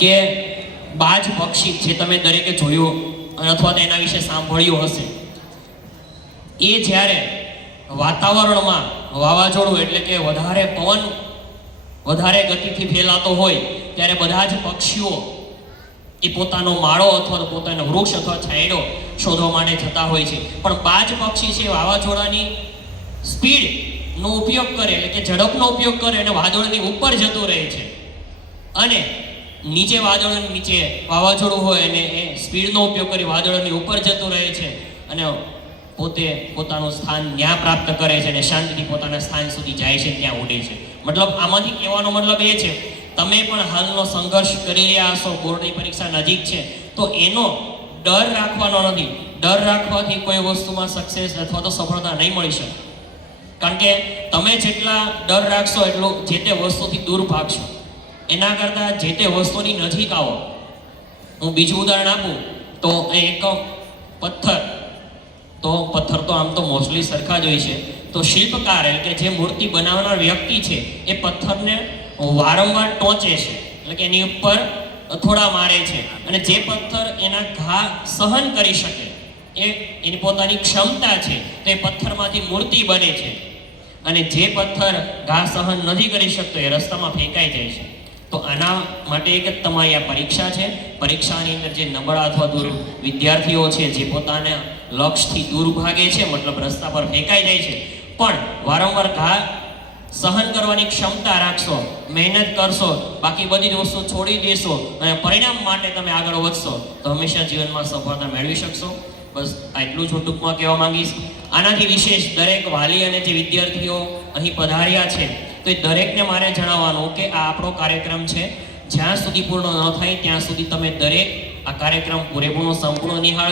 કે બાજ પક્ષી જે તમે દરેકે જોયું અથવા તેના વિશે સાંભળ્યું હશે, એ જ્યારે વાતાવરણમાં વાવાઝોડું એટલે કે વધારે પવન વધારે ગતિથી ફેલાતો હોય ત્યારે બધા જ પક્ષીઓ એ પોતાનો માળો અથવા તો પોતાનો વૃક્ષ અથવા છાંયડો શોધવા માટે જતા હોય છે. પણ બાજ પક્ષી છે વાવાઝોડાની સ્પીડનો ઉપયોગ કરે એટલે કે ઝડપનો ઉપયોગ કરે અને વાદળની ઉપર જતો રહે છે, અને નીચે વાદળની નીચે વાવાઝોડું હોય અને એ સ્પીડનો ઉપયોગ કરી વાદળની ઉપર જતો રહે છે અને પોતે પોતાનું સ્થાન ત્યાં પ્રાપ્ત કરે છે અને શાંતિથી પોતાના સ્થાન સુધી જાય છે, ત્યાં ઉડે છે. મતલબ આમાંથી કહેવાનો મતલબ એ છે, તમે પણ હાલનો સંઘર્ષ કરી રહ્યા હશો, બોર્ડની પરીક્ષા નજીક છે, તો એનો ડર રાખવાનો નથી. ડર રાખવાથી કોઈ વસ્તુમાં સક્સેસ અથવા તો સફળતા નહીં મળી શકે, કારણ કે તમે જેટલા ડર રાખશો એટલું જે તે વસ્તુથી દૂર ભાગશો. એના કરતાં જે તે વસ્તુની નજીક આવો. હું બીજું ઉદાહરણ આપું તો એક પથ્થર તો આમ તો મોસ્ટલી સરખા જ હોય છે, તો શિલ્પકાર એટલે કે જે મૂર્તિ બનાવનાર વ્યક્તિ છે એ પથ્થરને વારંવાર ટોચે છે, એટલે કે એની ઉપર અથોડા મારે છે, અને જે પથ્થર એના ઘા સહન કરી શકે એ એની પોતાની ક્ષમતા છે, તો એ પથ્થરમાંથી મૂર્તિ બને છે. અને જે પથ્થર ઘા સહન નથી કરી શકતો એ રસ્તામાં ફેંકાઈ જાય છે. તો આના માટે એક જ તમારી આ પરીક્ષા છે. પરીક્ષાની અંદર જે નબળા અથવા દૂર વિદ્યાર્થીઓ છે, જે પોતાના લક્ષ્યથી દૂર ભાગે છે, મતલબ રસ્તા પર ફેંકાઈ જાય છે, પણ વારંવાર ઘા સહન કરવાની ક્ષમતા રાખશો, મહેનત કરશો, બાકી બધી જ વસ્તુ છોડી દેશો અને પરિણામ માટે તમે આગળ વધશો, તો હંમેશા જીવનમાં સફળતા મેળવી શકશો. બસ આટલું જ હું ટૂંકમાં કહેવા માંગીશ. આનાથી વિશેષ દરેક વાલી અને જે વિદ્યાર્થીઓ અહીં પધાર્યા છે, તો એ દરેકને મારે જણાવવાનું કે આ આપણો કાર્યક્રમ છે, જ્યાં સુધી પૂર્ણ ન થાય ત્યાં સુધી તમે દરેક આ કાર્યક્રમ પૂરેપૂર્ણ સંપૂર્ણ નિહાળ